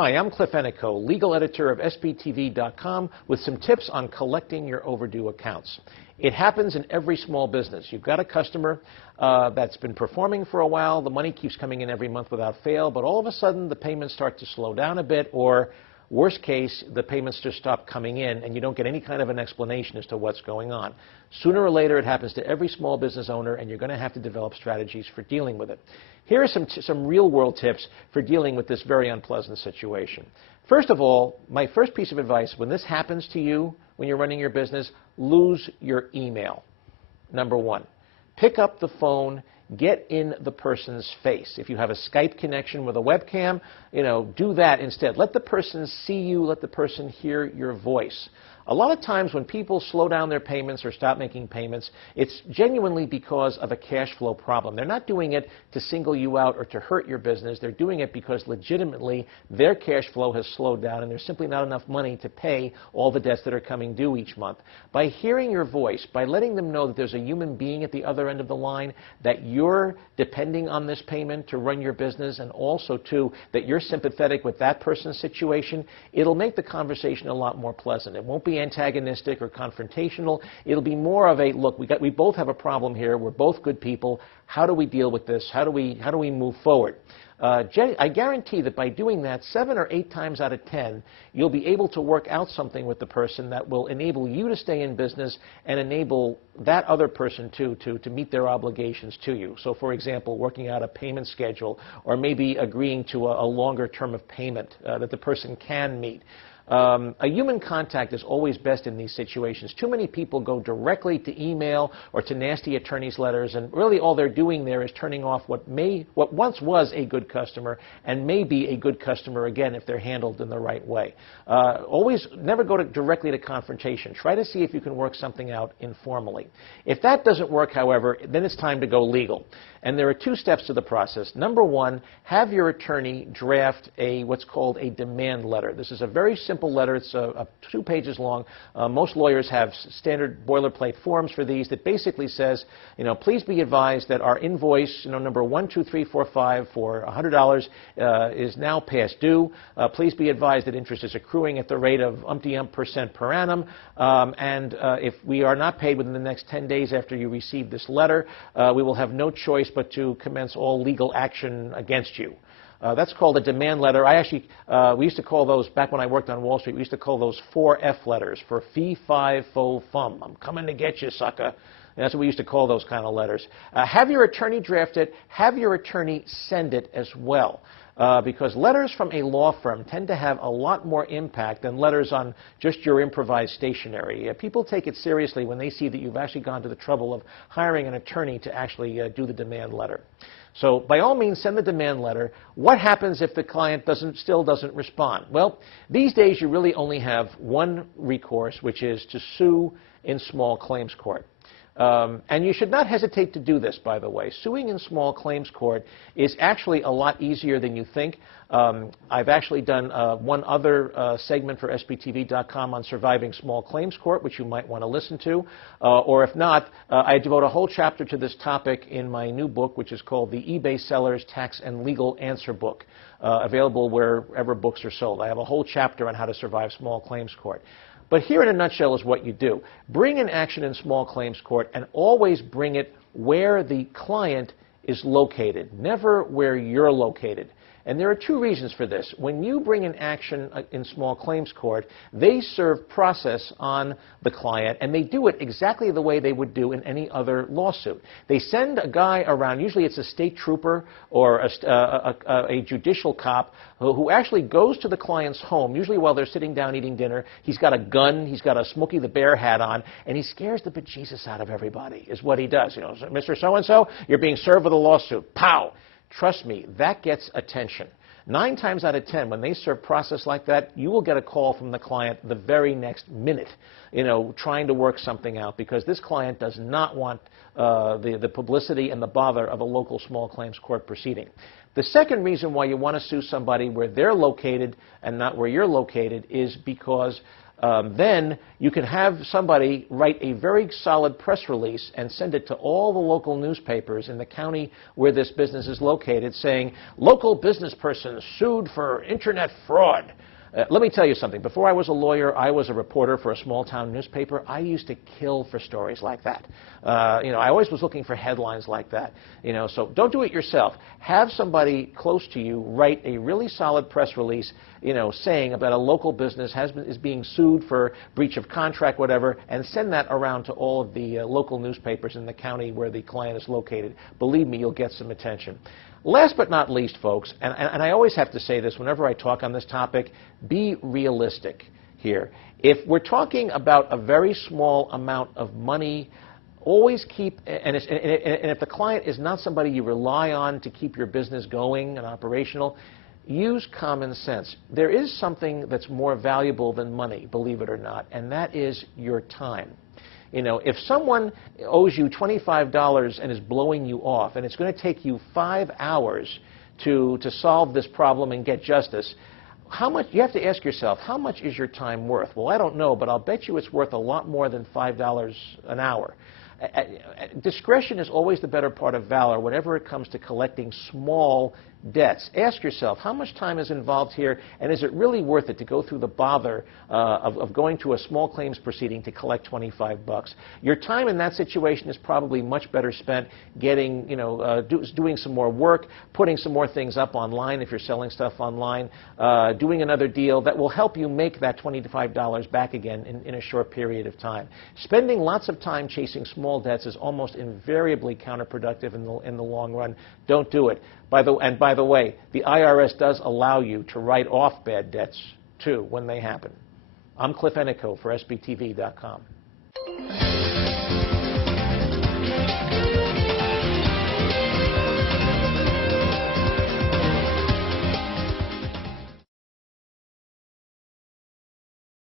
Hi, I'm Cliff Ennico, legal editor of SBTV.com, with some tips on collecting your overdue accounts. It happens in every small business. You've got a customer that's been performing for a while. The money keeps coming in every month without fail, but all of a sudden the payments start to slow down a bit, or worst case, the payments just stop coming in and you don't get any kind of an explanation as to what's going on. Sooner or later, it happens to every small business owner, and you're going to have to develop strategies for dealing with it. Here are some real-world tips for dealing with this very unpleasant situation. First of all, my first piece of advice, when this happens to you, when you're running your business, lose your email. Number one, pick up the phone. Get in the person's face. If you have a Skype connection with a webcam, do that instead. Let the person see you. Let the person hear your voice. A lot of times when people slow down their payments or stop making payments, it's genuinely because of a cash flow problem. They're not doing it to single you out or to hurt your business. They're doing it because legitimately their cash flow has slowed down and there's simply not enough money to pay all the debts that are coming due each month. By hearing your voice, by letting them know that there's a human being at the other end of the line, that you're depending on this payment to run your business, and also, too, that you're sympathetic with that person's situation, it'll make the conversation a lot more pleasant. It won't be antagonistic or confrontational. It'll be more of a, look, we both have a problem here. We're both good people. How do we deal with this? How do we move forward? I guarantee that by doing that 7 or 8 times out of 10, you'll be able to work out something with the person that will enable you to stay in business and enable that other person to meet their obligations to you. So, for example, working out a payment schedule, or maybe agreeing to a longer term of payment that the person can meet. A human contact is always best in these situations. Too many people go directly to email or to nasty attorney's letters, and really all they're doing there is turning off what once was a good customer and may be a good customer again if they're handled in the right way. Never go directly to confrontation. Try to see if you can work something out informally. If that doesn't work, however, then it's time to go legal. And there are 2 steps to the process. Number one, have your attorney draft what's called a demand letter. This is a very simple letter. It's 2 pages long. Most lawyers have standard boilerplate forms for these that basically says, please be advised that our invoice, number 12345 for $100 is now past due. Please be advised that interest is accruing at the rate of umpty-ump% per annum. And if we are not paid within the next 10 days after you receive this letter, we will have no choice but to commence all legal action against you. That's called a demand letter. We used to call those, back when I worked on Wall Street, we used to call those 4F letters, for fee, fi, fo, fum. I'm coming to get you, sucker. And that's what we used to call those kind of letters. Have your attorney draft it. Have your attorney send it as well. Because letters from a law firm tend to have a lot more impact than letters on just your improvised stationery. People take it seriously when they see that you've actually gone to the trouble of hiring an attorney to actually do the demand letter. So by all means, send the demand letter. What happens if the client still doesn't respond? Well, these days you really only have one recourse, which is to sue in small claims court. And you should not hesitate to do this, by the way. Suing in small claims court is actually a lot easier than you think. I've actually done one other segment for SBTV.com on surviving small claims court, which you might want to listen to. Or if not, I devote a whole chapter to this topic in my new book, which is called the eBay Sellers Tax and Legal Answer Book, available wherever books are sold. I have a whole chapter on how to survive small claims court. But here in a nutshell is what you do. Bring an action in small claims court, and always bring it where the client is located, never where you're located. And there are 2 reasons for this. When you bring an action in small claims court, they serve process on the client, and they do it exactly the way they would do in any other lawsuit. They send a guy around, usually it's a state trooper or a judicial cop, who actually goes to the client's home, usually while they're sitting down eating dinner. He's got a gun, he's got a Smokey the Bear hat on, and he scares the bejesus out of everybody, is what he does. Mr. So-and-so, you're being served with a lawsuit. Pow! Trust me, that gets attention. 9 times out of 10, when they serve process like that, you will get a call from the client the very next minute, trying to work something out, because this client does not want the publicity and the bother of a local small claims court proceeding. The second reason why you want to sue somebody where they're located and not where you're located is because then you can have somebody write a very solid press release and send it to all the local newspapers in the county where this business is located saying, local business person sued for internet fraud. Let me tell you something. Before I was a lawyer, I was a reporter for a small-town newspaper. I used to kill for stories like that. I always was looking for headlines like that. So don't do it yourself. Have somebody close to you write a really solid press release, saying about a local business is being sued for breach of contract, whatever, and send that around to all of the local newspapers in the county where the client is located. Believe me, you'll get some attention. Last but not least, folks, and I always have to say this whenever I talk on this topic, be realistic here. If we're talking about a very small amount of money, always keep, and if the client is not somebody you rely on to keep your business going and operational, use common sense. There is something that's more valuable than money, believe it or not, and that is your time. If someone owes you $25 and is blowing you off, and it's going to take you 5 hours to solve this problem and get justice, you have to ask yourself, how much is your time worth? Well, I don't know, but I'll bet you it's worth a lot more than $5 an hour. Discretion is always the better part of valor whenever it comes to collecting small debts. Ask yourself, how much time is involved here, and is it really worth it to go through the bother of going to a small claims proceeding to collect $25? Your time in that situation is probably much better spent getting, doing some more work, putting some more things up online if you're selling stuff online, doing another deal that will help you make that $25 back again in a short period of time. Spending lots of time chasing small debts is almost invariably counterproductive in the long run. Don't do it. By the way, the IRS does allow you to write off bad debts, too, when they happen. I'm Cliff Ennico for SBTV.com.